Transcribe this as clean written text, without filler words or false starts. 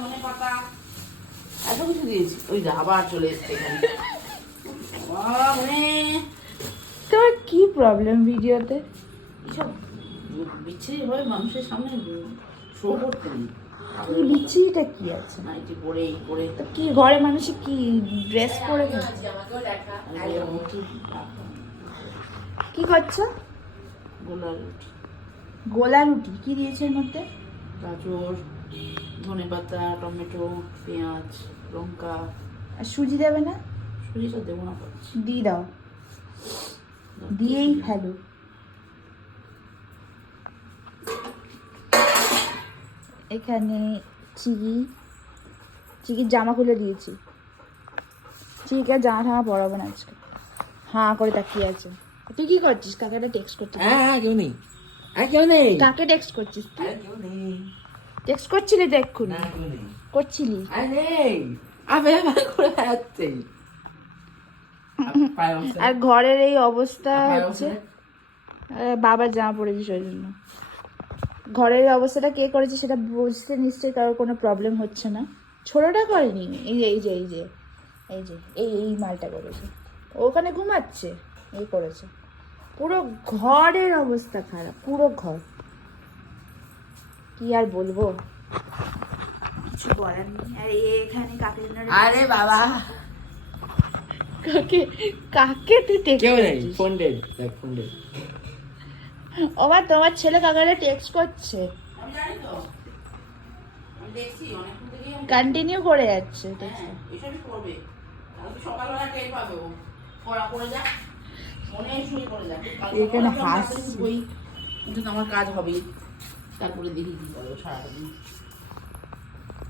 ধনেপাতা এত কিছু দিয়েছি। ওই যে আবার চলে এসছে এখানে। তোমার কি প্রবলেম ভিডিওতে? এইসব বিচ্ছিরি ভাবে মানুষের সামনে শো করতে নেই। কি বিচ্ছিরিটা কি আছে? নাইটি পরে এই করে তো কি ঘরে মানুষে কি ড্রেস পরে থাকে? কি করছো? গোলা রুটি। গোলা রুটি কি দিয়েছে এর মধ্যে? গাজর, ধনেপাতা, টমেটো, পেঁয়াজ, লঙ্কা। আর সুজি দেবে না? সুজিটা দেবো না পাচ্ছি। দিয়ে দাও, দিয়েই ফেলো। এখানে চিকির জামা খুলে দিয়েছি। চিকিকে জামা ঠামা পরাবো না আজকে। হাঁ করে তাকিয়ে আছে। তুই কি করছিস? কাকে একটা টেক্সট করছিস? হ্যাঁ কেউ নেই, কেউ নেই। কাকে টেক্সট করছিস তুই? কেউ নেই। টেক্সট করছিলি তো এক্ষুনি? কেউ নেই। করছিলি? নেই। আবে করে যাচ্ছে। আর ঘরের এই অবস্থা হচ্ছে, বাবার জামা পরেছিস ওই জন্য। ঘরের অবস্থাটা কে করেছে সেটা বুঝতে নিশ্চয়ই কারোর কোনো প্রবলেম হচ্ছে না। ছোটটা করেনি, এই মালটা করেছে। ওখানে ঘুমাচ্ছে, এই করেছে। পুরো ঘরের অবস্থা খারাপ, পুরো ঘর। কি আর বলবো, কিছু বলার নেই। আর এখানে কাকে যেন, আরে বাবা, কাকে তুই টেক্সট কেউ নেই। করছিস? ফোন ডেড, দেখ ফোন ডেড। তোমার ছেলে কাকারে টেক্সট করছে, আমি জানি তো, আমি দেখছি অনেকক্ষণ থেকেই। কন্টিনিউ করে যাচ্ছে। এসবই করবে, কালকে সকালবেলা টের পাবে। ও পড়া করে যা, মনে শুয়ে করে যা। এখানে হাসছি। বই কিন্তু আমার কাজ হবে, তারপরে দেখি কি করবো সারাদিন।